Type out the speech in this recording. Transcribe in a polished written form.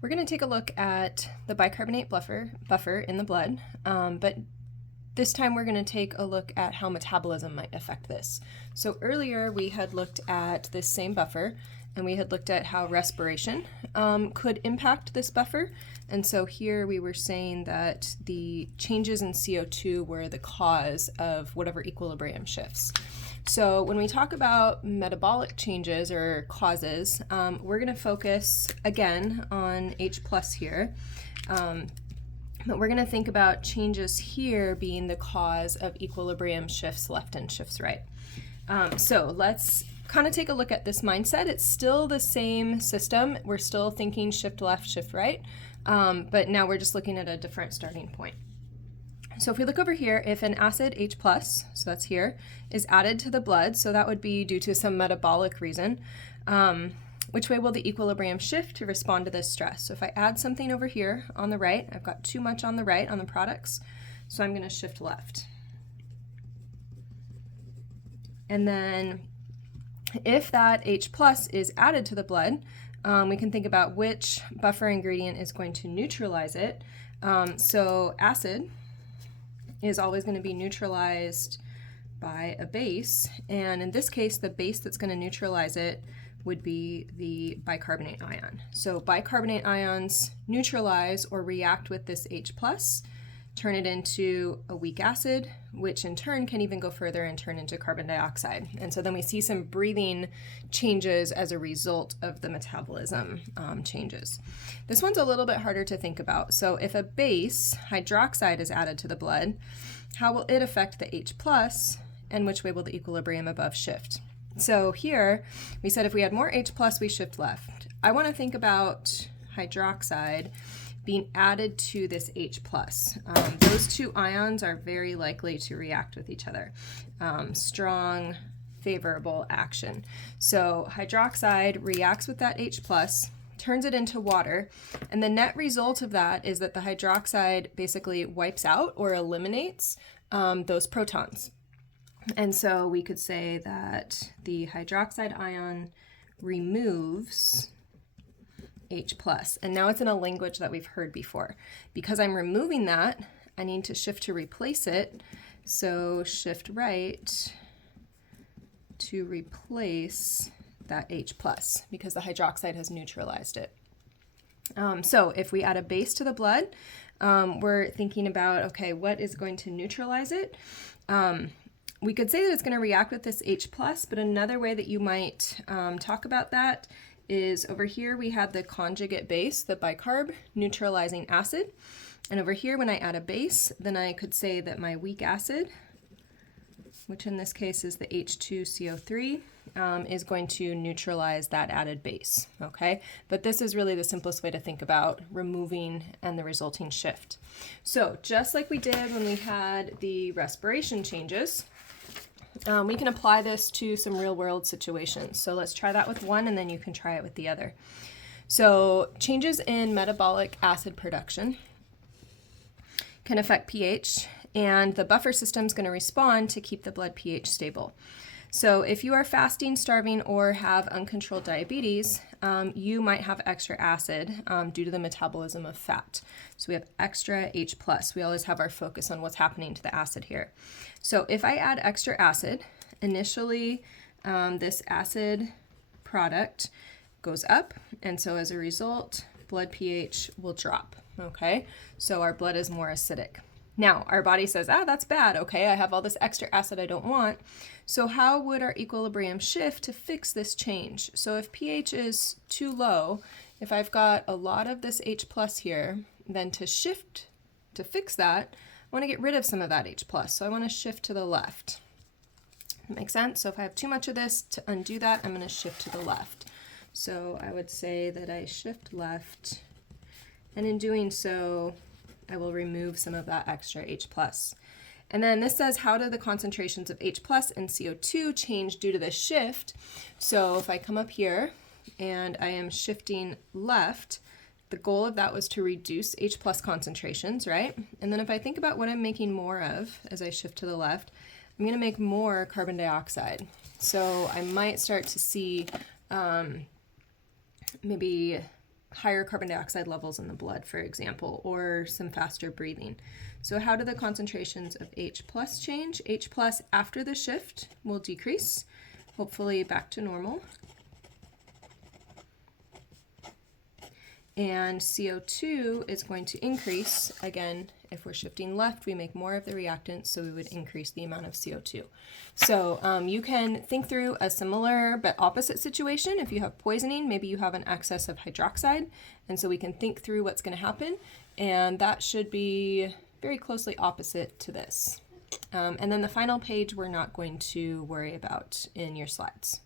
We're going to take a look at the bicarbonate buffer in the blood, but this time we're going to take a look at how metabolism might affect this. So earlier we had looked at this same buffer, and we had looked at how respiration could impact this buffer. And so here we were saying that the changes in CO2 were the cause of whatever equilibrium shifts. So when we talk about metabolic changes or causes, we're going to focus again on H plus here. But we're going to think about changes here being the cause of equilibrium shifts left and shifts right. So let's kind of take a look at this mindset. It's still the same system. We're still thinking shift left, shift right, but now we're just looking at a different starting point. So if we look over here, if an acid H+, so that's here, is added to the blood, so that would be due to some metabolic reason, which way will the equilibrium shift to respond to this stress? So if I add something over here on the right, I've got too much on the right on the products, so I'm going to shift left. And then if that H+ is added to the blood, we can think about which buffer ingredient is going to neutralize it. So acid is always going to be neutralized by a base, and in this case the base that's going to neutralize it would be the bicarbonate ion. So bicarbonate ions neutralize or react with this H+, turn it into a weak acid, which in turn can even go further and turn into carbon dioxide. And so then we see some breathing changes as a result of the metabolism changes. This one's a little bit harder to think about. So if a base, hydroxide, is added to the blood, how will it affect the H+, and which way will the equilibrium above shift? So here we said if we had more H+, we shift left. I want to think about hydroxide being added to this H+. Those two ions are very likely to react with each other. Strong, favorable action. So hydroxide reacts with that H+, turns it into water, and the net result of that is that the hydroxide basically wipes out or eliminates those protons. And so we could say that the hydroxide ion removes H+. And now it's in a language that we've heard before. Because I'm removing that, I need to shift to replace it. So shift right to replace that H+, because the hydroxide has neutralized it. So if we add a base to the blood, we're thinking about, okay, what is going to neutralize it? We could say that it's going to react with this H+, but another way that you might talk about that is over here we had the conjugate base, the bicarb, neutralizing acid. And over here when I add a base, then I could say that my weak acid, which in this case is the H2CO3, is going to neutralize that added base, okay? But this is really the simplest way to think about removing and the resulting shift. So just like we did when we had the respiration changes, we can apply this to some real-world situations. So let's try that with one, and then you can try it with the other. So changes in metabolic acid production can affect pH, and the buffer system is going to respond to keep the blood pH stable. So if you are fasting, starving, or have uncontrolled diabetes, you might have extra acid due to the metabolism of fat. So we have extra H+. We always have our focus on what's happening to the acid here. So if I add extra acid, initially this acid product goes up, and so as a result, blood pH will drop, okay? So our blood is more acidic. Now, our body says, that's bad, okay, I have all this extra acid I don't want. So how would our equilibrium shift to fix this change? So if pH is too low, if I've got a lot of this H+ here, then to shift to fix that, I want to get rid of some of that H+, so I want to shift to the left. That makes sense? So if I have too much of this, to undo that, I'm going to shift to the left. So I would say that I shift left, and in doing so, I will remove some of that extra H+. And then this says, how do the concentrations of H+ and CO2 change due to this shift? So if I come up here and I am shifting left, the goal of that was to reduce H+ concentrations, right? And then if I think about what I'm making more of as I shift to the left, I'm going to make more carbon dioxide. So I might start to see maybe higher carbon dioxide levels in the blood, for example, or some faster breathing. So how do the concentrations of H plus change? H plus after the shift will decrease, hopefully back to normal. And CO2 is going to increase. Again, if we're shifting left, we make more of the reactant, so we would increase the amount of CO2. So you can think through a similar but opposite situation. If you have poisoning, maybe you have an excess of hydroxide, and so we can think through what's going to happen, and that should be very closely opposite to this. And then the final page we're not going to worry about in your slides.